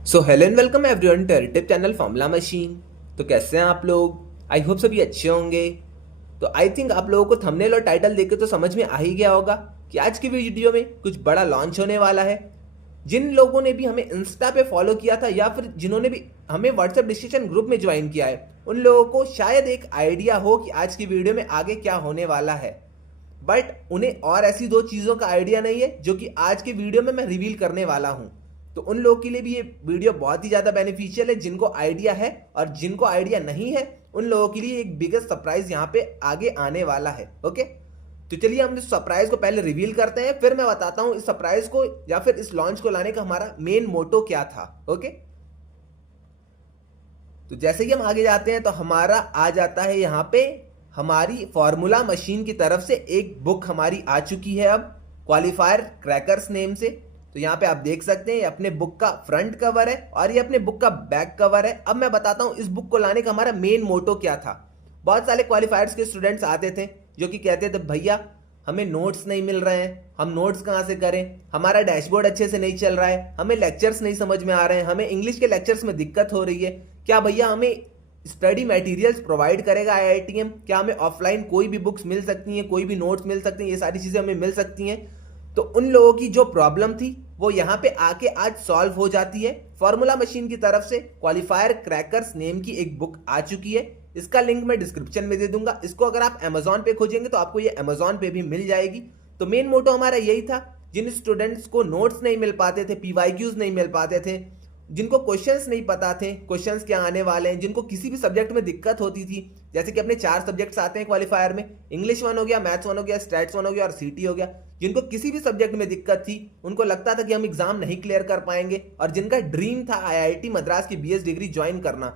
So hello and welcome everyone to tip channel formula machine. तो कैसे हैं आप लोग? आई होप सभी अच्छे होंगे। तो आई थिंक आप लोगों को थंबनेल और टाइटल देख के तो समझ में आ ही गया होगा कि आज की वीडियो में कुछ बड़ा लॉन्च होने वाला है। जिन लोगों ने भी हमें इंस्टा पे फॉलो किया था या फिर जिन्होंने भी हमें व्हाट्सएप डिस्कशन ग्रुप में ज्वाइन किया है, उन लोगों को शायद एक आइडिया हो कि आज की वीडियो में आगे क्या होने वाला है। बट उन्हें और ऐसी दो चीज़ों का आइडिया नहीं है जो कि आज की वीडियो में मैं रिवील करने वाला हूं। तो उन लोगों के लिए भी ये वीडियो बहुत ही ज़्यादा बेनिफिशियल है जिनको आइडिया है, और जिनको आइडिया नहीं है उन लोगों के लिए एक बिगेस्ट सरप्राइज यहाँ पे आगे आने वाला है। ओके, तो चलिए हम इस सरप्राइज को पहले रिवील करते हैं, फिर मैं बताता हूँ इस सरप्राइज को या फिर इस लॉन्च को लाने का हमारा मेन मोटो क्या था। ओके, तो जैसे ही हम आगे जाते हैं तो हमारा आ जाता है यहाँ पे हमारी फॉर्मूला मशीन की तरफ से एक बुक हमारी आ चुकी है अब, क्वालिफायर क्रैकर्स नेम से। तो यहाँ पे आप देख सकते हैं ये अपने बुक का फ्रंट कवर है और ये अपने बुक का बैक कवर है। अब मैं बताता हूँ इस बुक को लाने का हमारा मेन मोटो क्या था। बहुत सारे क्वालिफायर्स के स्टूडेंट्स आते थे जो कि कहते थे भैया हमें नोट्स नहीं मिल रहे हैं, हम नोट्स कहाँ से करें, हमारा डैशबोर्ड अच्छे से नहीं चल रहा है, हमें लेक्चर्स नहीं समझ में आ रहे हैं, हमें इंग्लिश के लेक्चर्स में दिक्कत हो रही है, क्या भैया हमें स्टडी मटेरियल्स प्रोवाइड करेगा आईआईटीएम, क्या हमें ऑफलाइन कोई भी बुक्स मिल सकती हैं, कोई भी नोट्स मिल सकते हैं, ये सारी चीज़ें हमें मिल सकती हैं। तो उन लोगों की जो प्रॉब्लम थी वो यहाँ पे आके आज सॉल्व हो जाती है। फॉर्मूला मशीन की तरफ से क्वालिफायर क्रैकर्स नेम की एक बुक आ चुकी है, इसका लिंक मैं डिस्क्रिप्शन में दे दूंगा। इसको अगर आप अमेजॉन पे खोजेंगे तो आपको ये अमेजॉन पे भी मिल जाएगी। तो मेन मोटो हमारा यही था, जिन स्टूडेंट्स को नोट्स नहीं मिल पाते थे, पीवाईक्यूज नहीं मिल पाते थे, जिनको क्वेश्चंस नहीं पता थे क्वेश्चंस क्या आने वाले हैं, जिनको किसी भी सब्जेक्ट में दिक्कत होती थी, जैसे कि अपने 4 सब्जेक्ट्स आते हैं क्वालिफायर में, इंग्लिश 1 हो गया, मैथ्स 1 हो गया, स्टैट्स 1 हो गया और सीटी हो गया। जिनको किसी भी सब्जेक्ट में दिक्कत थी, उनको लगता था कि हम एग्जाम नहीं क्लियर कर पाएंगे और जिनका ड्रीम था आईआईटी मद्रास की बीएस डिग्री ज्वाइन करना,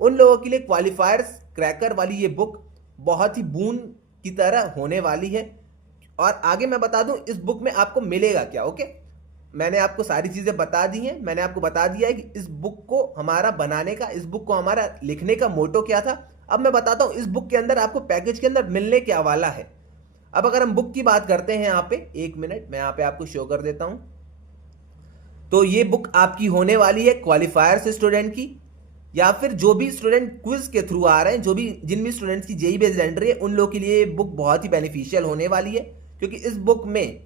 उन लोगों के लिए क्वालिफायर्स क्रैकर वाली ये बुक बहुत ही बून की तरह होने वाली है। और आगे मैं बता दूं इस बुक में आपको मिलेगा क्या। ओके, मैंने आपको सारी चीजें बता दी हैं, मैंने आपको बता दिया है कि इस बुक को हमारा बनाने का, इस बुक को हमारा लिखने का मोटो क्या था। अब मैं बताता हूं इस बुक के अंदर आपको पैकेज के अंदर मिलने क्या वाला है। अब अगर हम बुक की बात करते हैं यहाँ पे, एक मिनट मैं यहाँ पे आपको शो कर देता हूं। तो ये बुक आपकी होने वाली है क्वालिफायर्स स्टूडेंट की, या फिर जो भी स्टूडेंट क्विज के थ्रू आ रहे हैं, जो भी जिन भी स्टूडेंट्स की जेई बेस्ड एंट्री है, उन लोगों के लिए ये बुक बहुत ही बेनिफिशियल होने वाली है। क्योंकि इस बुक में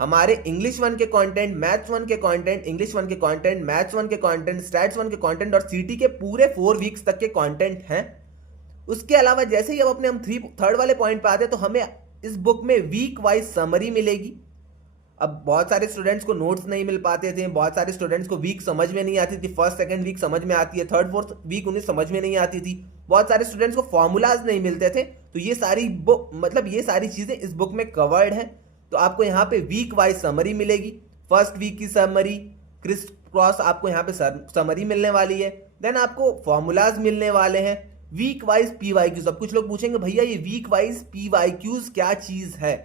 हमारे इंग्लिश 1 के कंटेंट, मैथ्स 1 के कंटेंट, इंग्लिश 1 के कंटेंट, मैथ्स 1 के कंटेंट, स्टैट्स 1 के कंटेंट और सीटी के पूरे 4 वीक्स तक के कंटेंट हैं। उसके अलावा जैसे ही अब अपने हम थर्ड वाले पॉइंट पे आते हैं तो हमें इस बुक में वीक वाइज समरी मिलेगी। अब बहुत सारे स्टूडेंट्स को नोट्स नहीं मिल पाते थे, बहुत सारे स्टूडेंट्स को वीक समझ में नहीं आती थी, फर्स्ट सेकंड वीक समझ में आती है, थर्ड फोर्थ वीक उन्हें समझ में नहीं आती थी, बहुत सारे स्टूडेंट्स को फॉर्मूलाज नहीं मिलते थे। तो ये सारी बुक ये सारी चीजें इस बुक में कवर्ड है। तो आपको यहाँ पे वीक वाइज समरी मिलेगी, फर्स्ट वीक की समरी क्रिस क्रॉस आपको यहाँ पे समरी मिलने वाली है, देन आपको फॉर्मूलाज मिलने वाले हैं, वीक वाइज पीवाईक्यूज। अब कुछ लोग पूछेंगे भैया ये वीक वाइज पीवाईक्यूज क्या चीज है।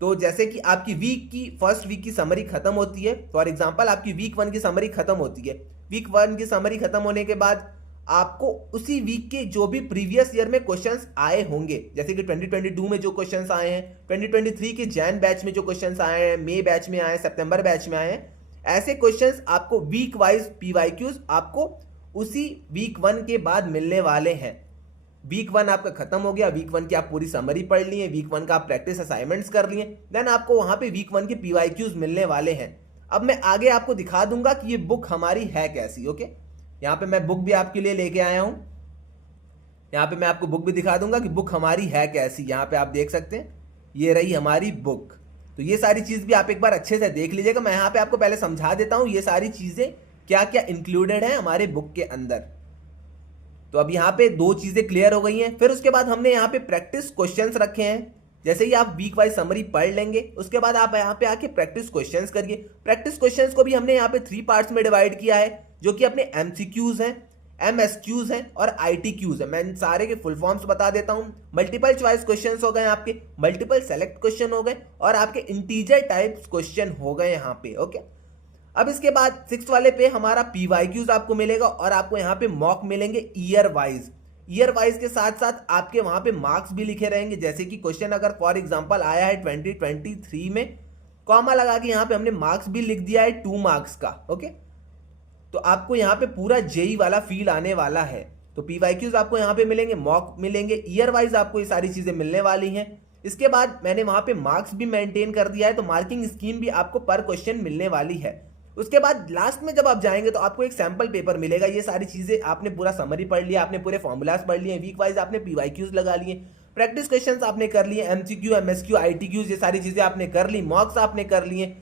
तो जैसे कि आपकी वीक की फर्स्ट वीक की समरी खत्म होती है, फॉर एग्जांपल आपकी वीक 1 की समरी खत्म होती है, वीक 1 की समरी खत्म होने के बाद आपको उसी वीक के जो भी प्रीवियस ईयर में क्वेश्चंस आए होंगे, जैसे कि 2022 में जो क्वेश्चंस आए हैं, 2023 के जैन बैच में जो क्वेश्चंस आए हैं, मई बैच में आए, सितंबर बैच में आए हैं, ऐसे क्वेश्चंस आपको वीक वाइज पीवाईक्यूज आपको उसी वीक 1 के बाद मिलने वाले हैं। वीक 1 आपका खत्म हो गया, वीक 1 की आप पूरी समरी पढ़ लिए, वीक 1 का आप प्रैक्टिस असाइनमेंट्स कर लिए, देन आपको वहां पे वीक 1 के पीवाईक्यूज मिलने वाले हैं। अब मैं आगे आपको दिखा दूंगा कि ये बुक हमारी है कैसी। ओके, यहाँ पे मैं बुक भी आपके लिए लेके आया हूं, यहाँ पे मैं आपको बुक भी दिखा दूंगा कि बुक हमारी है कैसी। यहाँ पे आप देख सकते हैं ये रही हमारी बुक। तो ये सारी चीज भी आप एक बार अच्छे से देख लीजिएगा। मैं यहाँ पे आपको पहले समझा देता हूँ ये सारी चीजें क्या क्या इंक्लूडेड है हमारे बुक के अंदर। तो अब यहाँ पे दो चीजें क्लियर हो गई हैं। फिर उसके बाद हमने यहाँ पे प्रैक्टिस क्वेश्चंस रखे हैं। जैसे ही आप वीक वाइज समरी पढ़ लेंगे उसके बाद आप यहाँ पे आके प्रैक्टिस क्वेश्चंस करिए। प्रैक्टिस क्वेश्चंस को भी हमने यहाँ पे 3 पार्ट्स में डिवाइड किया है, जो कि अपने एमसीक्यूज हैं, एमएसक्यूज हैं और आईटीक्यूज हैं। मैं इन सारे के फुल फॉर्म्स बता देता हूँ। मल्टीपल चॉइस क्वेश्चन हो गए आपके, मल्टीपल सेलेक्ट क्वेश्चन हो गए और आपके इंटीजर टाइप्स क्वेश्चन हो गए यहाँ पे। ओके, अब इसके बाद 6 वाले पे हमारा पीवाईक्यूज आपको मिलेगा और आपको यहाँ पे मॉक मिलेंगे ईयर वाइज। ईयर वाइज के साथ साथ आपके वहां पे मार्क्स भी लिखे रहेंगे। जैसे कि क्वेश्चन अगर फॉर एग्जांपल आया है 2023 में, कॉमा लगा के यहाँ पे हमने मार्क्स भी लिख दिया है 2 मार्क्स का। ओके, तो आपको यहाँ पे पूरा जेई वाला फील आने वाला है। तो पीवाईक्यूज आपको यहाँ पे मिलेंगे, मॉक मिलेंगे, ईयर वाइज आपको ये सारी चीजें मिलने वाली हैं। इसके बाद मैंने वहां पे मार्क्स भी मेंटेन कर दिया है, तो मार्किंग स्कीम भी आपको पर क्वेश्चन मिलने वाली है। उसके बाद लास्ट में जब आप जाएंगे तो आपको एक सैंपल पेपर मिलेगा। ये सारी चीजें आपने पूरा समरी पढ़ लिया, आपने पूरे फॉर्मूलाज पढ़ लिए, वीक वाइज आपने पीवाईक्यूज लगा लिए, प्रैक्टिस क्वेश्चंस आपने कर लिए, एमसीक्यू, एमएसक्यू, आईटीक्यूज, ये सारी चीजें आपने कर ली, मॉक्स आपने कर लिए,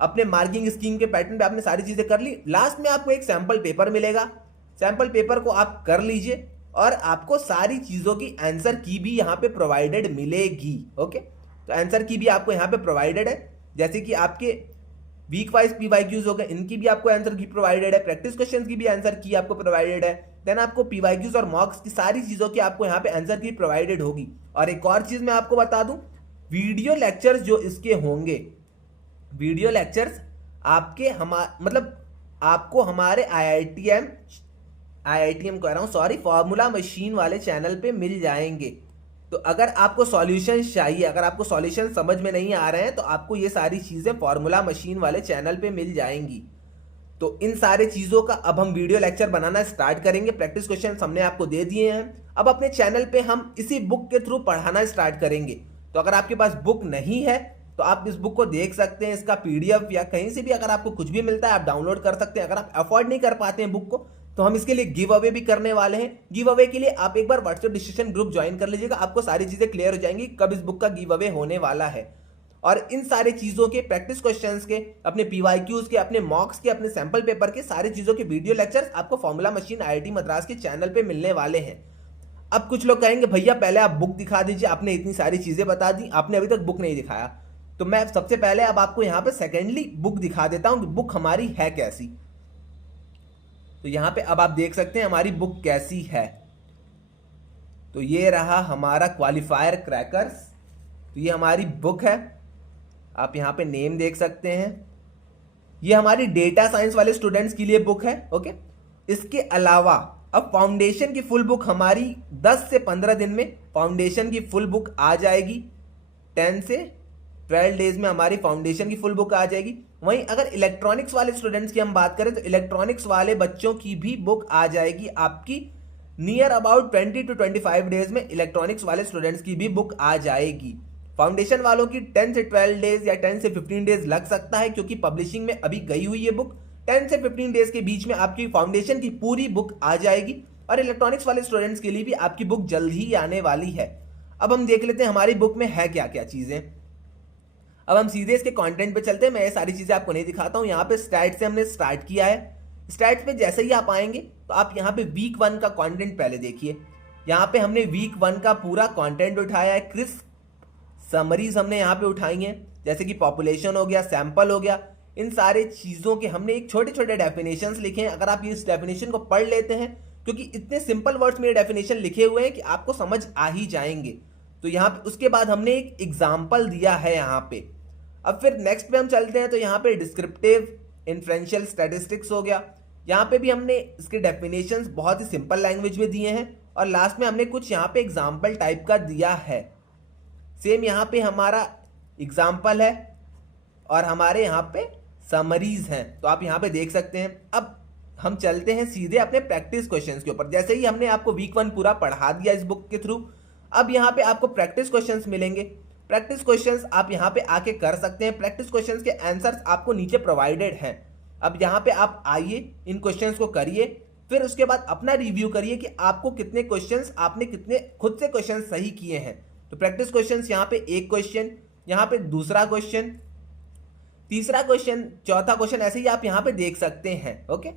अपने मार्किंग स्कीम के पैटर्न पे आपने सारी चीजें कर ली। लास्ट में आपको एक सैंपल पेपर मिलेगा, सैंपल पेपर को आप कर लीजिए और आपको सारी चीजों की आंसर की भी यहाँ पे प्रोवाइडेड मिलेगी। ओके, तो आंसर की भी आपको यहाँ पे प्रोवाइडेड है, जैसे कि आपके वीक वाइज पीवाईक्यूज हो गए, इनकी भी आपको आंसर की प्रोवाइडेड है, प्रैक्टिस क्वेश्चंस की भी आंसर की आपको प्रोवाइडेड है, देन आपको पीवाईक्यूज और मॉक्स की सारी चीजों की आपको यहाँ पे आंसर की प्रोवाइडेड होगी। और एक और चीज मैं आपको बता दूं, वीडियो लेक्चर्स जो इसके होंगे, वीडियो लेक्चर्स आपके मतलब आपको हमारे आईआईटीएम कह रहा हूं, सॉरी, फॉर्मूला मशीन वाले चैनल पे मिल जाएंगे। तो अगर आपको सॉल्यूशन चाहिए, अगर आपको सॉल्यूशन समझ में नहीं आ रहे हैं, तो आपको ये सारी चीजें फॉर्मूला मशीन वाले चैनल पे मिल जाएंगी। तो इन सारे चीजों का अब हम वीडियो लेक्चर बनाना स्टार्ट करेंगे। प्रैक्टिस क्वेश्चन हमने आपको दे दिए हैं, अब अपने चैनल पे हम इसी बुक के थ्रू पढ़ाना स्टार्ट करेंगे। तो अगर आपके पास बुक नहीं है तो आप इस बुक को देख सकते हैं, इसका पीडीएफ या कहीं से भी अगर आपको कुछ भी मिलता है आप डाउनलोड कर सकते हैं। अगर आप अफोर्ड नहीं कर पाते हैं बुक को, तो हम इसके लिए गिव अवे भी करने वाले हैं। गिव अवे के लिए आप एक बार व्हाट्सएप डिस्कशन ग्रुप ज्वाइन कर लीजिएगा, आपको सारी चीजें क्लियर हो जाएंगी कब इस बुक का गिव अवे होने वाला है। और इन सारे चीजों के प्रैक्टिस क्वेश्चंस के, अपने पीवाईक्यूज के, अपने मॉक्स के, अपने सैंपल पेपर के, सारी चीजों के वीडियो लेक्चर्स आपको फॉर्मूला मशीन आईआईटी मद्रास के चैनल पे मिलने वाले हैं। अब कुछ लोग कहेंगे भैया पहले आप बुक दिखा दीजिए, आपने इतनी सारी चीजें बता दी, आपने अभी तक बुक नहीं दिखाया। तो मैं सबसे पहले अब आपको यहां पे सेकेंडली बुक दिखा देता हूं कि बुक हमारी है कैसी। तो यहां पे अब आप देख सकते हैं हमारी बुक कैसी है। तो ये रहा हमारा क्वालिफायर क्रैकर्स, तो ये हमारी बुक है, आप यहां पे नेम देख सकते हैं। ये हमारी डेटा साइंस वाले स्टूडेंट्स के लिए बुक है। ओके, इसके अलावा अब फाउंडेशन की फुल बुक हमारी 10 से 15 दिन में फाउंडेशन की फुल बुक आ जाएगी। 10 से 12 डेज में हमारी फाउंडेशन की फुल बुक आ जाएगी। वहीं अगर इलेक्ट्रॉनिक्स वाले स्टूडेंट्स की हम बात करें तो इलेक्ट्रॉनिक्स वाले बच्चों की भी बुक आ जाएगी आपकी नियर अबाउट 20 to 25 डेज में। इलेक्ट्रॉनिक्स वाले स्टूडेंट्स की भी बुक आ जाएगी। फाउंडेशन वालों की 10 से 12 डेज या 10 से 15 डेज लग सकता है, क्योंकि पब्लिशिंग में अभी गई हुई है बुक। 10 से 15 डेज के बीच में आपकी फाउंडेशन की पूरी बुक आ जाएगी और इलेक्ट्रॉनिक्स वाले स्टूडेंट्स के लिए भी आपकी बुक जल्द ही आने वाली है। अब हम देख लेते हैं हमारी बुक में है क्या क्या चीजें। अब हम सीधे इसके कंटेंट पे चलते हैं। मैं ये सारी चीजें आपको नहीं दिखाता हूं। यहाँ पे स्टैट से हमने स्टार्ट किया है। स्टैट पे जैसे ही आप आएंगे तो आप यहाँ पे वीक 1 का कंटेंट पहले देखिए। यहाँ पे हमने वीक 1 का पूरा कंटेंट उठाया है, क्रिस्प समरीज हमने यहाँ पे उठाई हैं, जैसे कि पॉपुलेशन हो गया, सैंपल हो गया। इन सारे चीजों के हमने एक छोटे छोटे डेफिनेशंस लिखे हैं। अगर आप इस डेफिनेशन को पढ़ लेते हैं, क्योंकि इतने सिंपल वर्ड्स में ये डेफिनेशन लिखे हुए हैं कि आपको समझ आ ही जाएंगे। तो यहाँ पे उसके बाद हमने एक एग्जाम्पल दिया है यहाँ पे। अब फिर नेक्स्ट पे हम चलते हैं, तो यहाँ पे डिस्क्रिप्टिव इन्फ्रेंशियल स्टैटिस्टिक्स हो गया। यहाँ पे भी हमने इसके डेफिनेशंस बहुत ही सिंपल लैंग्वेज में दिए हैं और लास्ट में हमने कुछ यहाँ पे एग्जाम्पल टाइप का दिया है। सेम यहाँ पे हमारा एग्जाम्पल है और हमारे यहाँ पे समरीज हैं, तो आप यहाँ पे देख सकते हैं। अब हम चलते हैं सीधे अपने प्रैक्टिस क्वेश्चंस के ऊपर। जैसे ही हमने आपको वीक 1 पूरा पढ़ा दिया इस बुक के थ्रू, अब यहाँ पे आपको प्रैक्टिस क्वेश्चंस मिलेंगे। प्रैक्टिस क्वेश्चंस आप यहाँ पे आके कर सकते हैं। प्रैक्टिस क्वेश्चंस के आंसर्स आपको नीचे प्रोवाइडेड हैं। अब यहाँ पे आप आइए, इन क्वेश्चंस को करिए, फिर उसके बाद अपना रिव्यू करिए कि आपको कितने क्वेश्चंस, आपने कितने खुद से क्वेश्चन सही किए हैं। तो प्रैक्टिस क्वेश्चंस यहाँ पे एक क्वेश्चन, यहाँ पे दूसरा क्वेश्चन, तीसरा क्वेश्चन, चौथा क्वेश्चन, ऐसे ही आप यहाँ पे देख सकते हैं। ओके,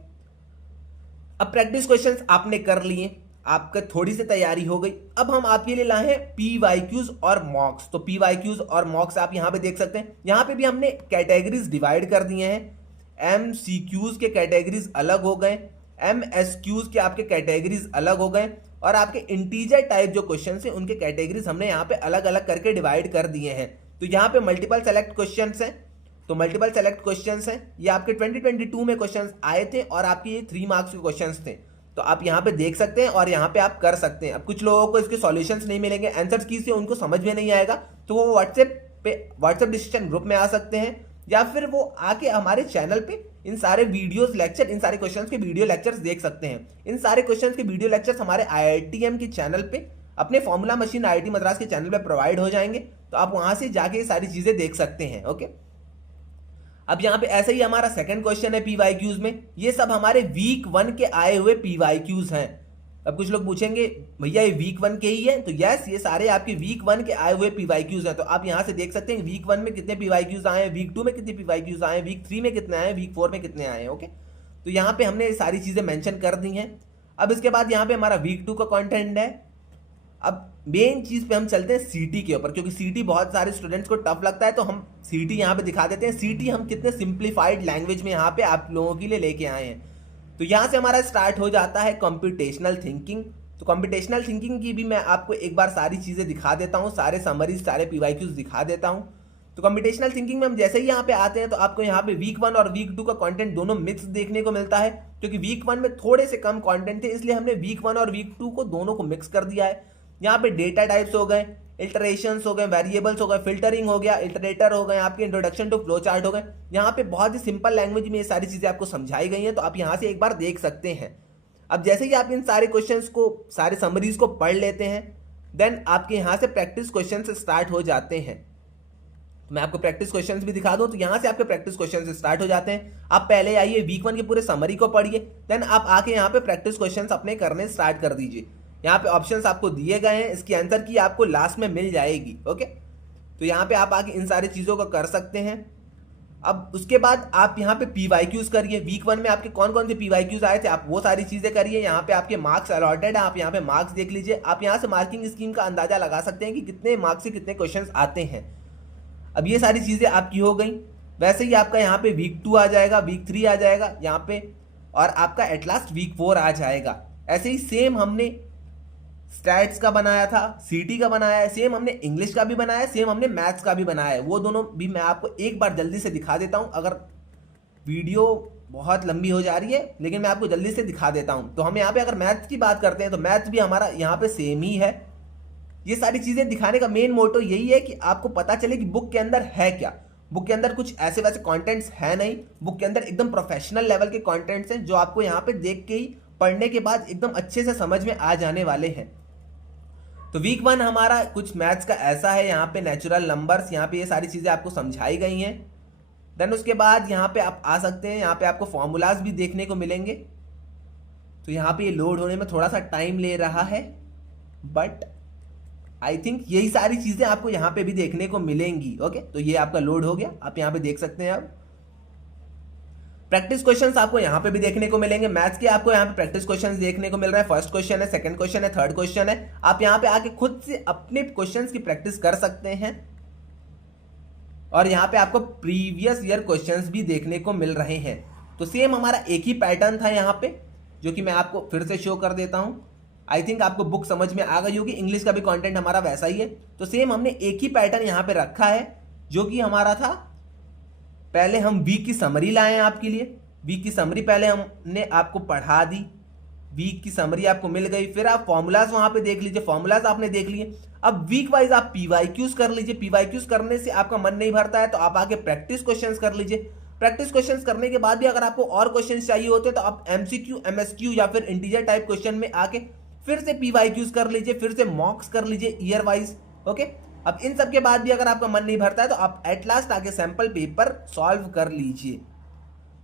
अब प्रैक्टिस क्वेश्चंस आपने कर लिए, आपका थोड़ी सी तैयारी हो गई। अब हम आपके लिए लाए हैं पीवाईक्यूज और मॉक्स। तो पीवाईक्यूज और मॉक्स आप यहाँ पे देख सकते हैं। यहाँ पे भी हमने कैटेगरीज डिवाइड कर दिए हैं। एमसीक्यूज के कैटेगरीज अलग हो गए, एमएसक्यूज के आपके कैटेगरीज अलग हो गए और आपके इंटीजर टाइप जो क्वेश्चन है उनके कैटेगरीज हमने यहाँ पे अलग अलग करके डिवाइड कर दिए हैं। तो यहाँ पे मल्टीपल सेलेक्ट क्वेश्चन हैं, तो मल्टीपल सेलेक्ट क्वेश्चंस हैं। ये आपके 2022 में क्वेश्चंस आए थे और आपके ये 3 मार्क्स के क्वेश्चंस थे। तो आप यहाँ पे देख सकते हैं और यहाँ पे आप कर सकते हैं। अब कुछ लोगों को इसके सॉल्यूशंस नहीं मिलेंगे, आंसर्स की से उनको समझ में नहीं आएगा, तो वो व्हाट्सएप डिस्कशन ग्रुप में आ सकते हैं या फिर वो आके हमारे चैनल पे इन सारे वीडियोस लेक्चर, इन सारे क्वेश्चंस के वीडियो लेक्चर्स देख सकते हैं। इन सारे क्वेश्चंस के वीडियो लेक्चर्स हमारे IITM के चैनल पे, अपने फॉर्मूला मशीन IIT मद्रास के चैनल पे प्रोवाइड हो जाएंगे, तो आप वहां से जाके ये सारी चीजें देख सकते हैं। ओके, अब यहाँ पे ऐसा ही हमारा सेकंड क्वेश्चन है PYQs में। ये सब हमारे वीक 1 के आए हुए PYQs हैं। अब कुछ लोग पूछेंगे भैया ये वीक 1 के ही है, तो यस, ये सारे आपके वीक 1 के आए हुए PYQs हैं। तो आप यहाँ से देख सकते हैं वीक 1 में कितने PYQs आए हैं, वीक 2 में कितने PYQs आए हैं, वीक 3 में कितने आए हैं, वीक 4 में कितने आए हैं। ओके, तो यहाँ पे हमने सारी चीजें मेंशन कर दी हैं। अब इसके बाद यहाँ पे हमारा वीक 2 का कंटेंट है। अब मेन चीज पे हम चलते हैं सीटी के ऊपर, क्योंकि सीटी बहुत सारे स्टूडेंट्स को टफ लगता है, तो हम सीटी यहाँ पे दिखा देते हैं। सीटी हम कितने सिंप्लीफाइड लैंग्वेज में यहाँ पे आप लोगों के लिए लेके आए हैं। तो यहाँ से हमारा स्टार्ट हो जाता है कंप्यूटेशनल थिंकिंग। तो कंप्यूटेशनल थिंकिंग की भी मैं आपको एक बार सारी चीजें दिखा देता हूँ, सारे समरीज, सारे PYQs दिखा देता हूँ। तो कंप्यूटेशनल थिंकिंग में हम जैसे ही यहाँ पे आते हैं तो आपको यहाँ पे वीक 1 और वीक 2 का कंटेंट दोनों मिक्स देखने को मिलता है, क्योंकि वीक 1 में थोड़े से कम कंटेंट थे, इसलिए हमने वीक 1 और वीक 2 को दोनों को मिक्स कर दिया है। यहाँ पे डेटा टाइप्स हो गए, इल्टरेशंस हो गए, वेरिएबल्स हो गए, फिल्टरिंग हो गया, इटरेटर हो गए, आपके इंट्रोडक्शन टू फ्लो चार्ट हो गए। यहाँ पे बहुत ही सिंपल लैंग्वेज में ये सारी चीजें आपको समझाई गई हैं, तो आप यहाँ से एक बार देख सकते हैं। अब जैसे ही आप इन सारे क्वेश्चंस को, सारे समरीज को पढ़ लेते हैं, देन आपके यहाँ से प्रैक्टिस क्वेश्चन स्टार्ट हो जाते हैं। मैं आपको प्रैक्टिस क्वेश्चंस भी दिखा दूं, तो यहाँ से आपके प्रैक्टिस क्वेश्चंस स्टार्ट हो जाते हैं। आप पहले आइए वीक 1 के पूरे समरी को पढ़िए, देन आप आके यहाँ पे प्रैक्टिस क्वेश्चंस अपने करने स्टार्ट कर दीजिए। यहाँ पे ऑप्शंस आपको दिए गए हैं, इसकी आंसर की आपको लास्ट में मिल जाएगी। ओके, तो यहाँ पे आप आके इन सारी चीजों को कर सकते हैं। अब उसके बाद आप यहाँ पे PYQs करिए। वीक 1 में आपके कौन कौन से PYQs आए थे, आप वो सारी चीजें करिए। यहाँ पे आपके मार्क्स अलॉटेड है, आप यहाँ पे मार्क्स देख लीजिए। आप यहाँ से मार्किंग स्कीम का अंदाजा लगा सकते हैं कि कितने मार्क्स से कितने क्वेश्चन आते हैं। अब ये सारी चीजें आपकी हो गई। वैसे ही आपका यहाँ पे वीक 2 आ जाएगा, वीक 3 आ जाएगा यहाँ पे, और आपका एट लास्ट वीक 4 आ जाएगा। ऐसे ही सेम हमने स्टैट्स का बनाया था, सीटी का बनाया है, सेम हमने इंग्लिश का भी बनाया है, सेम हमने मैथ्स का भी बनाया है। वो दोनों भी मैं आपको एक बार जल्दी से दिखा देता हूं। अगर वीडियो बहुत लंबी हो जा रही है, लेकिन मैं आपको जल्दी से दिखा देता हूं। तो हम यहाँ पे अगर मैथ्स की बात करते हैं तो मैथ्स भी हमारा यहाँ पे सेम ही है। ये सारी चीजें दिखाने का मेन मोटो यही है कि आपको पता चले कि बुक के अंदर है क्या। बुक के अंदर कुछ ऐसे वैसे कंटेंट्स है नहीं, बुक के अंदर एकदम प्रोफेशनल लेवल के कंटेंट्स हैं, जो आपको यहाँ पे देख के ही, पढ़ने के बाद एकदम अच्छे से समझ में आ जाने वाले हैं। तो वीक 1 हमारा कुछ मैथ्स का ऐसा है, यहाँ पे नेचुरल नंबर्स, यहाँ पे ये सारी चीजें आपको समझाई गई हैं। देन उसके बाद यहाँ पे आप आ सकते हैं, यहाँ पे आपको फॉर्मूलाज भी देखने को मिलेंगे। तो यहाँ पे ये लोड होने में थोड़ा सा टाइम ले रहा है, बट आई थिंक यही सारी चीजें आपको यहाँ पे भी देखने को मिलेंगी। ओके, तो ये आपका लोड हो गया, आप यहाँ पे देख सकते हैं। अब प्रैक्टिस क्वेश्चंस आपको यहाँ पे भी देखने को मिलेंगे। मैथ्स के आपको यहाँ पे प्रैक्टिस क्वेश्चंस देखने को मिल रहा है। फर्स्ट क्वेश्चन है, सेकंड क्वेश्चन है, थर्ड क्वेश्चन है। आप यहाँ पे आके खुद से अपने क्वेश्चंस की प्रैक्टिस कर सकते हैं, और यहाँ पे आपको प्रीवियस ईयर क्वेश्चंस भी देखने को मिल रहे हैं। तो सेम हमारा एक ही पैटर्न था यहाँ पे, जो कि मैं आपको फिर से शो कर देता हूँ। आई थिंक आपको बुक समझ में आ गई होगी। इंग्लिश का भी कंटेंट हमारा वैसा ही है। तो सेम हमने एक ही पैटर्न यहाँ पे रखा है, जो कि हमारा था, पहले हम वीक की समरी लाए हैं आपके लिए। वीक की समरी पहले हमने आपको पढ़ा दी, वीक की समरी आपको मिल गई। फिर आप फॉर्मूलाज वहां पे देख लीजिए, फॉर्मूलाज आपने देख लिए। अब वीक वाइज आप PYQs कर लीजिए। PYQs करने से आपका मन नहीं भरता है तो आप आगे प्रैक्टिस क्वेश्चंस कर लीजिए। प्रैक्टिस क्वेश्चंस करने के बाद भी अगर आपको और क्वेश्चंस चाहिए होते तो आप MCQ, MSQ या फिर इंटीजर टाइप क्वेश्चन में आके फिर से PYQs कर लीजिए, फिर से मॉक्स कर लीजिए ईयर वाइज। ओके, अब इन सब के बाद भी अगर आपका मन नहीं भरता है तो आप एट लास्ट आके सैंपल पेपर सॉल्व कर लीजिए।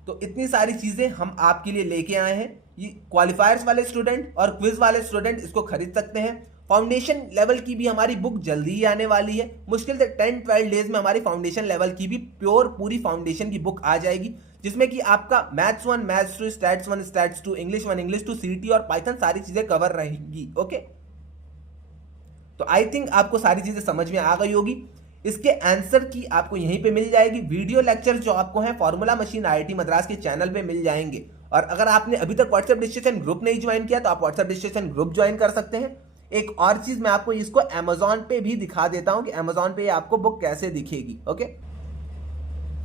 तो इतनी सारी चीजें हम आपके लिए लेके आए हैं। ये क्वालिफायर्स वाले स्टूडेंट और क्विज वाले स्टूडेंट इसको खरीद सकते हैं। फाउंडेशन लेवल की भी हमारी बुक जल्दी ही आने वाली है। मुश्किल से 10-12 डेज में हमारी फाउंडेशन लेवल की भी प्योर पूरी फाउंडेशन की बुक आ जाएगी, जिसमें कि आपका maths 1, maths 2, stats 1, stats 2, English 1, English 2, सीटी और पाइथन सारी चीजें कवर रहेंगी। ओके, तो आई थिंक आपको सारी चीजें समझ में आ गई होगी। इसके आंसर की आपको यहीं पे मिल जाएगी। वीडियो लेक्चर जो आपको है फॉर्मूला मशीन IIT मद्रास के चैनल पे मिल जाएंगे। और अगर आपने अभी तक व्हाट्सएप डिस्कशन ग्रुप नहीं ज्वाइन किया तो आप व्हाट्सएप डिस्कशन ग्रुप ज्वाइन कर सकते हैं। एक और चीज मैं आपको इसको Amazon पे भी दिखा देता हूं कि Amazon पे आपको बुक कैसे दिखेगी। ओके,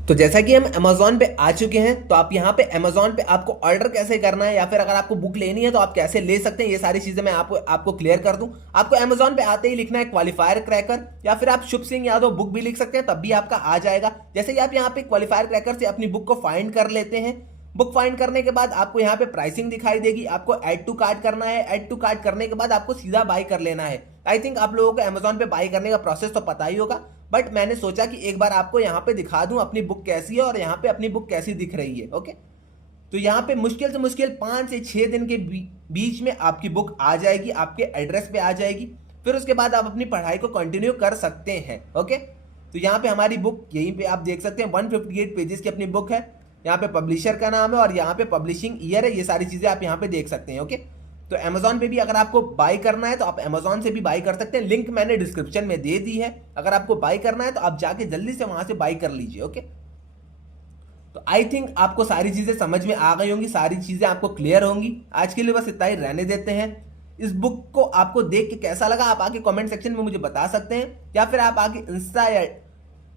तो जैसा कि हम Amazon पे आ चुके हैं, तो आप यहाँ पे Amazon पे आपको ऑर्डर कैसे करना है या फिर अगर आपको बुक लेनी है तो आप कैसे ले सकते हैं, ये सारी चीजें मैं आपको क्लियर कर दूं। आपको Amazon पे आते ही लिखना है क्वालिफायर क्रैकर, या फिर आप शुभ सिंह यादव बुक भी लिख सकते हैं, तब भी आपका आ जाएगा। जैसे कि आप यहाँ पे क्वालिफायर क्रैकर से अपनी बुक को फाइंड कर लेते हैं। बुक फाइंड करने के बाद आपको यहाँ पे प्राइसिंग दिखाई देगी, आपको ऐड टू कार्ट करना है। ऐड टू कार्ट करने के बाद आपको सीधा बाय कर लेना है। आई थिंक आप लोगों को Amazon पे बाय करने का प्रोसेस तो पता ही होगा, बट मैंने सोचा कि एक बार आपको यहाँ पे दिखा दूं अपनी बुक कैसी है और यहाँ पे अपनी बुक कैसी दिख रही है। ओके, तो यहाँ पे मुश्किल से मुश्किल 5 से 6 दिन के बीच में आपकी बुक आ जाएगी, आपके एड्रेस पे आ जाएगी। फिर उसके बाद आप अपनी पढ़ाई को कंटिन्यू कर सकते हैं। ओके, तो यहाँ पे हमारी बुक यहीं पे आप देख सकते हैं, 158 पेजेस की अपनी बुक है। यहाँ पे पब्लिशर का नाम है और यहाँ पे पब्लिशिंग ईयर है, ये सारी चीजें आप यहाँ पे देख सकते हैं। ओके, तो Amazon पे भी अगर आपको बाय करना है तो आप Amazon से भी बाय कर सकते हैं, लिंक मैंने डिस्क्रिप्शन में दे दी है। अगर आपको बाय करना है तो आप जाके जल्दी से वहां से बाय कर लीजिए। ओके, तो आई थिंक आपको सारी चीजें समझ में आ गई होंगी, सारी चीजें आपको क्लियर होंगी। आज के लिए बस इतना ही रहने देते हैं। इस बुक को आपको देख के कैसा लगा आप आके कमेंट सेक्शन में मुझे बता सकते हैं, या फिर आप आके इंस्टा या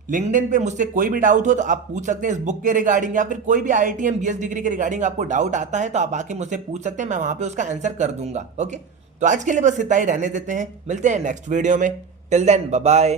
लिंक्डइन पे मुझसे कोई भी डाउट हो तो आप पूछ सकते हैं इस बुक के रिगार्डिंग, या फिर कोई भी IITM BS डिग्री के रिगार्डिंग आपको डाउट आता है तो आप आके मुझसे पूछ सकते हैं, मैं वहां पे उसका आंसर कर दूंगा। ओके, तो आज के लिए बस इतना ही रहने देते हैं, मिलते हैं नेक्स्ट वीडियो में। Till then bye bye.